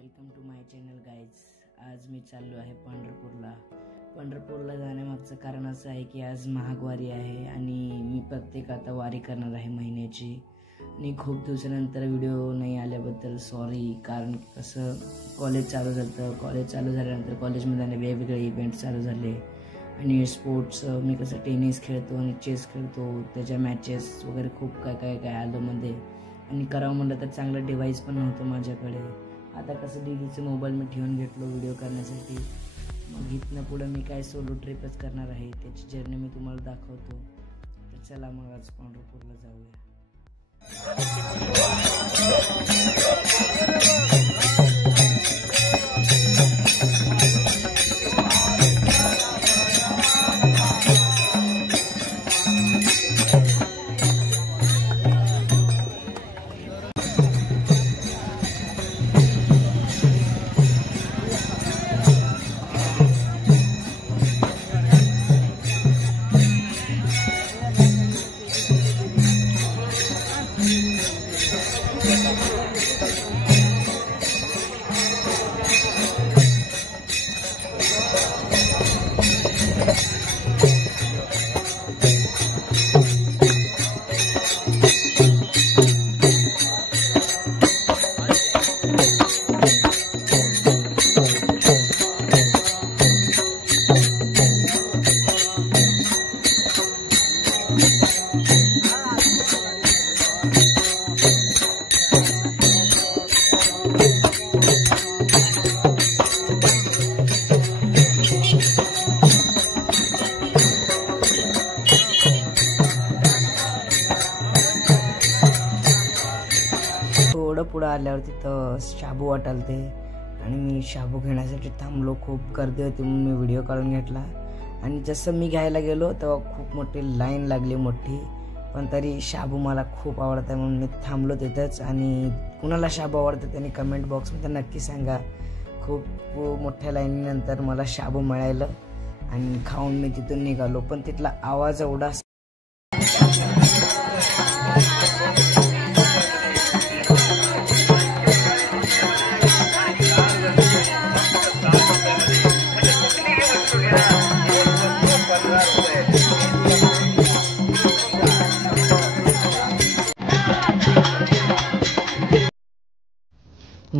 Welcome to my channel guys. आज मी चाललो आहे पंढरपूरला जाण्यामागचं कारण असं आहे की आज महागवारी आहे आणि मी प्रत्येक आता वारी करणार आहे महिन्याची. आणि खूप दिवसानंतर व्हिडिओ नाही आल्याबद्दल सॉरी. कारण कसं कॉलेज चालू झाल्यानंतर कॉलेजमध्ये वेगवेगळे इव्हेंट चालू झाले आणि स्पोर्ट्स मी कसं टेनिस खेळतो आणि चेस खेळतो, त्याच्या मॅचेस वगैरे खूप काय आलं मध्ये. आणि करावं म्हटलं तर चांगलं डिव्हाइस पण नव्हतं माझ्याकडे. आता कसं दीदीचं मोबाईल मी ठेवून घेतलो व्हिडिओ करण्यासाठी. मग इथनं पुढं मी काय सोलो ट्रिपच करणार आहे, त्याची जर्नी मी तुम्हाला दाखवतो. तर चला मग आज पंढरपूरला जाऊया. थोडं पुढं आल्यावर तिथं शाबू वाटालते आणि मी शाबू घेण्यासाठी थांबलो. खूप गर्दी होती म्हणून मी व्हिडिओ काढून घेतला. आणि जसं मी घ्यायला गेलो तेव्हा खूप मोठी लाईन लागली मोठी. पण तरी शाबू मला खूप आवडत आहे म्हणून मी थांबलो तिथंच. आणि कुणाला शाबू आवडतं त्यांनी कमेंट बॉक्समध्ये नक्की सांगा. खूप मोठ्या लाईनीनंतर मला शाबू मिळालं आणि खाऊन मी तिथून निघालो. पण तिथला आवाज एवढा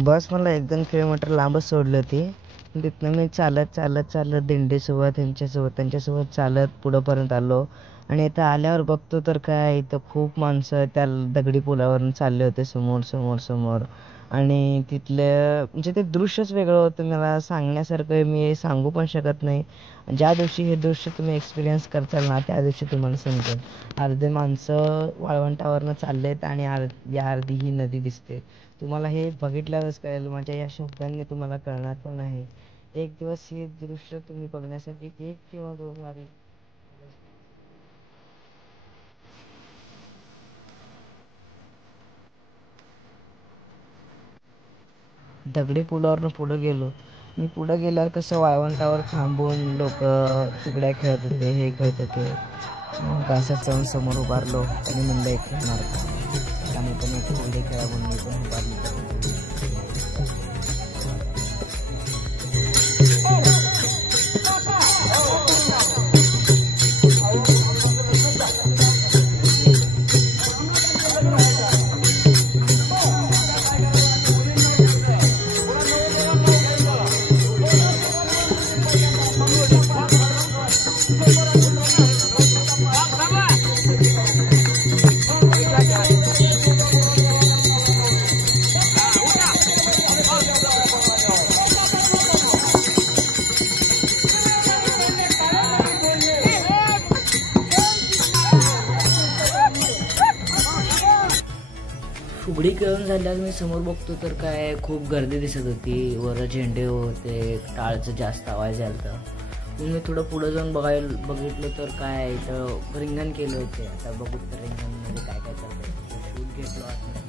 बस मला 1-2 किलोमीटर लांबच सोडली होती. तिथनं मी चालत दिंडीसोबत त्यांच्यासोबत चालत पुढंपर्यंत आलो. आणि इथं आल्यावर बघतो तर काय इथं खूप माणसं त्या दगडी पुलावरून चालले होते समोर. आणि तिथलं म्हणजे ते दृश्यच वेगळं होतं. मला सांगण्यासारखं मी सांगू पण शकत नाही. ज्या दिवशी हे दृश्य तुम्ही एक्सपिरियन्स करताल ना त्या दिवशी तुम्हाला समजेल. अर्धे माणसं वाळवंटावरनं चाललेत आणि अर्धी ही नदी दिसते. तुम्हाला हे बघितल्यावरच कळेल. माझ्या या शब्दांनी तुम्हाला कळणार पण नाही. एक दिवस हे दृश्य तुम्ही बघण्यासाठी 1 किंवा 2 वारी दगडी पुलावरनं पुढं गेलो. मी पुढं गेल्यावर कसं वाळवंटावर थांबून लोक फुगड्या खेळत होते, हे खेळत होते. मग असंच जाऊन समोर उभारलो आणि म्हणलं एक खेळणार का, आम्ही पण एक फुगडी खेळा म्हणून मी पण उभारलो. फुगडी खेळून झाल्यावर मी समोर बघतो तर काय खूप गर्दी दिसत होती. वर झेंडे होते, टाळचं जास्त आवाज आलता. मग मी थोडं पुढं जाऊन बघितलं तर काय इथं रिंगण केले होते. आता बघू तर रिंगणमध्ये काय चाललंय. शूट घेतलो आतमध्ये.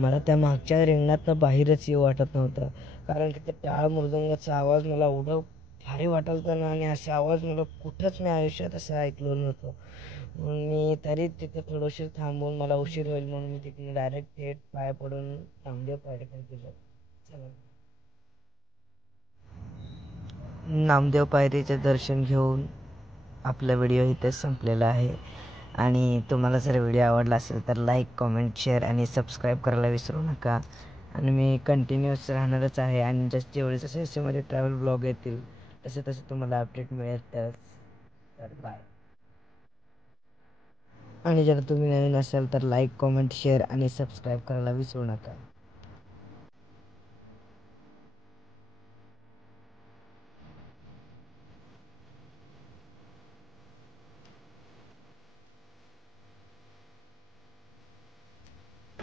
मला त्या मागच्या रिंगणातनं बाहेरच येऊ वाटत नव्हतं, कारण की त्या टाळ मृदंगाचा आवाज मला एवढं भारी वाटायचं ना, आणि असा आवाज मला कुठंच मी आयुष्यात असं ऐकलं नव्हतं. म्हणून मी तरी तिथे थोडं उशीर थांबून, मला उशीर होईल म्हणून मी तिकडे डायरेक्ट थेट पाय पडून नामदेव पायरीकडे गेलो. चला, नामदेव पायरीचे दर्शन घेऊन आपला व्हिडिओ इथेच संपलेला आहे. आणि तुम्हाला जर व्हिडिओ आवडला असेल तर लाईक, कमेंट, शेअर आणि सबस्क्राईब करायला विसरू नका. आणि मी कंटिन्यूअस राहणारच आहे, आणि जेवढे जसे माझे ट्रॅव्हल ब्लॉग येतील तसे तसे तुम्हाला अपडेट मिळेल. तर बाय. आणि जर तुम्ही नवीन असाल तर लाईक, कमेंट, शेअर आणि सबस्क्राईब करायला विसरू नका.